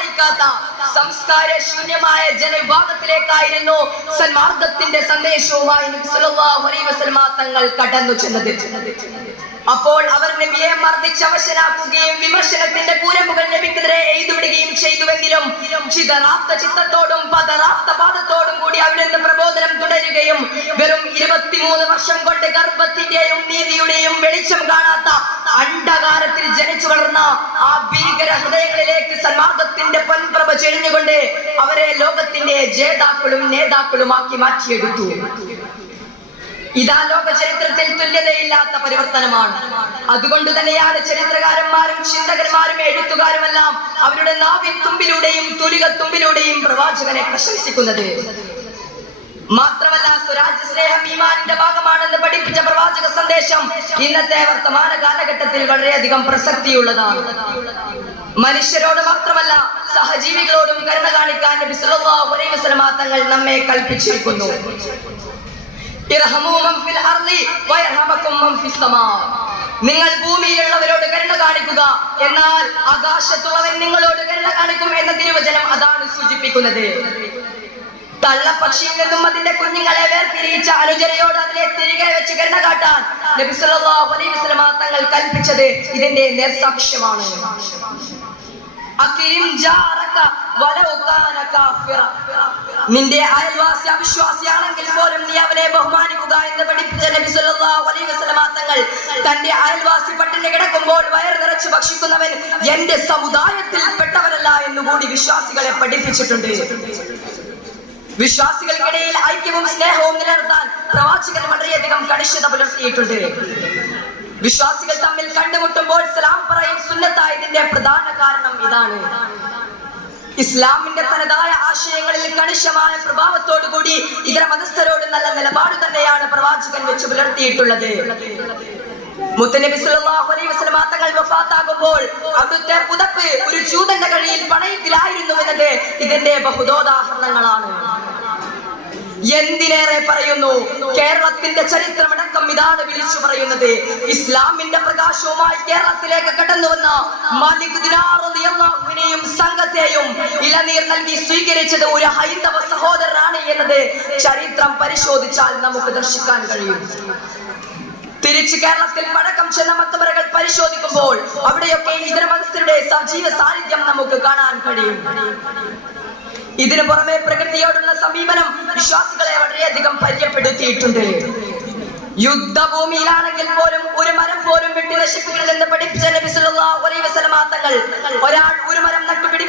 സഹായിക്കാത്ത സംസ്കാരശൂന്യമായ ജനവിഭാഗത്തിലേക്കായിരുന്നു സന്മാർഗത്തിന്റെ സന്ദേശവുമായി നബി സല്ലല്ലാഹു അലൈഹി വസല്ലമ തങ്ങൾ കടന്നു ചെന്നത്. അപ്പോൾ അവർ നബിയെ മർദ്ദിച്ച് അവശനാക്കുകയും വിമർശനത്തിന്റെ കൂരമ്പുകൾ നബിക്കെതിരെ എഴുതുവിടുകയും ചെയ്തുവെങ്കിലും ചിതറാത്ത ചിത്തത്തോടും പതറാത്ത പാദത്തോടും കൂടി അവിടുന്ന് പ്രബോധനം തുടരുകയും വെറും 23 വർഷം കൊണ്ട് ഗർഭത്തിന്റെയും നീതിയുടെയും വെളിച്ചം കാണാത്ത അന്ധകാരത്തിൽ ജനിച്ചു വളർന്ന ആ ഭീകര ഹൃദയങ്ങളിലേക്ക് സന്മാർഗത്തിന്റെ പൊൻപ്രഭ ചെരിഞ്ഞുകൊണ്ട് അവരെ ലോകത്തിന്റെ ജേതാക്കളും നേതാക്കളുമാക്കി മാറ്റിയെടുത്തു. ഇതാ ലോക ചരിത്രത്തിൽ തുല്യതയില്ലാത്ത പരിവർത്തനമാണ്. അതുകൊണ്ട് തന്നെയാണ് ചരിത്രകാരന്മാരും ചിന്തകന്മാരും എഴുത്തുകാരുമെല്ലാം അവരുടെ നാവിൻ തുമ്പിലൂടെയും തുലികത്തുമ്പിലൂടെയും പ്രവാചകനെ പ്രശംസിക്കുന്നത്. മാത്രമല്ല, സ്വരാജ്യ സ്നേഹം ഈമാനിന്റെ ഭാഗമാണെന്ന് പഠിപ്പിച്ച പ്രവാചക സന്ദേശം ഇന്നത്തെ വർത്തമാന കാലഘട്ടത്തിൽ വളരെയധികം പ്രസക്തിയുള്ളതാണ്. മനുഷ്യരോട് മാത്രമല്ല, സഹജീവികളോടും കരുണ കാണിക്കാൻ നബി സല്ലല്ലാഹു അലൈഹി വസല്ലമ തങ്ങൾ നമ്മെ കൽപ്പിച്ചിരിക്കുന്നു. നിങ്ങൾ ഭൂമിയിലുള്ളവരോട് കരുണ കാണിക്കുക, എന്നാൽ ആകാശത്തുള്ളവൻ നിങ്ങളോട് കരുണ കാണിക്കും എന്ന തിരുവചനം അതാണ് സൂചിപ്പിക്കുന്നത്. തള്ളപ്പക്ഷിയിൽ നിന്നും അതിന്റെ കുഞ്ഞുങ്ങളെ വേർതിരിച്ച അനുചരയോട് അതിനെ തിരികെ വെച്ച് കരുണ കാട്ടാൻ നബി സല്ലല്ലാഹു അലൈഹി വസല്ലമ തങ്ങൾ കൽപ്പിച്ചത് ഇതിന്റെ നേർസാക്ഷ്യമാണ്. നിന്റെ അയൽവാസി അവിശ്വാസിയാണെങ്കിൽ പോലും നീ അവനെ ബഹുമാനിക്കുക എന്ന് പഠിപ്പിച്ച നബി സല്ലല്ലാഹു അലൈഹി വസല്ലമ തങ്ങൾ തന്റെ അയൽവാസി പട്ടിണി കിടക്കുമ്പോൾ വയർ നിറച്ച് ഭക്ഷിക്കുന്നവൻ എന്റെ സമുദായത്തിൽ പെട്ടവരല്ല എന്നുകൂടി വിശ്വാസികളെ പഠിപ്പിച്ചിട്ടുണ്ട്. വിശ്വാസികൾക്കിടയിൽ ഐക്യവും സ്നേഹവും നിലനിർത്താൻ പ്രവാചകൻ വളരെയധികം കണിശത പുലർത്തിയിട്ടുണ്ട്. വിശ്വാസികൾ തമ്മിൽ കണ്ടുമുട്ടുമ്പോൾ സലാം പറയും സുന്നത്തായതിന്റെ പ്രധാന കാരണം ഇതാണ്. ഇസ്ലാമിന്റെ തനതായ ആശയങ്ങളിൽ കണിശമായ പ്രഭാവത്തോടുകൂടി ഇതര മതസ്ഥരോട് നല്ല നിലപാട് തന്നെയാണ് പ്രവാചകൻ വെച്ച് പുലർത്തിയിട്ടുള്ളത്. മുത്തനബി സല്ലല്ലാഹു അലൈഹി വസല്ലമ തങ്ങൾ വഫാത്താകുമ്പോൾ അവിടുത്തെ പുതപ്പ് ഒരു ജൂതന്റെ കയ്യിൽ പണയത്തിലായിരുന്നു എന്നത് ഇതിന്റെ ബഹുദോദാഹരണങ്ങളാണ്. എന്തിനേറെ പറയുന്നു, കേരളത്തിന്റെ ചരിത്രമടക്കം ഇതാണ് വിളിച്ചു പറയുന്നത്. ഇസ്ലാമിന്റെ പ്രകാശവുമായി കേരളത്തിലേക്ക് കടന്നു വന്ന മാലിക് ദിനാർ റളിയല്ലാഹു അൻഹുവിനെയും സംഘത്തെയും ഇളനീർ നൽകി സ്വീകരിച്ചത് ഒരു ഹൈന്ദവ സഹോദരനാണ് എന്നത് ചരിത്രം പരിശോധിച്ചാൽ നമുക്ക് ദർശിക്കാൻ കഴിയും. തിരിച്ച് കേരളത്തിൽ പടക്കം ചെന്ന മക്ബറകൾ പരിശോധിക്കുമ്പോൾ അവിടെയൊക്കെ ഇതര മതസ്ഥരുടെ സജീവ സാന്നിധ്യം നമുക്ക് കാണാൻ കഴിയും. ഇതിനു പുറമെ പ്രകൃതിയോടുള്ള സമീപനം വിശ്വാസികളെ വളരെയധികം പരിചയപ്പെടുത്തിയിട്ടുണ്ട്. യുദ്ധഭൂമിയിലാണെങ്കിൽ പോലും ഒരു മരം പോലും വെട്ടി നശിപ്പിക്കരുതെന്ന് പഠിപ്പിച്ച നബി സല്ലല്ലാഹു അലൈഹി വസല്ലമ തങ്ങൾ ഒരാൾ ഒരു മരം നട്ടുപിടിപ്പിച്ചു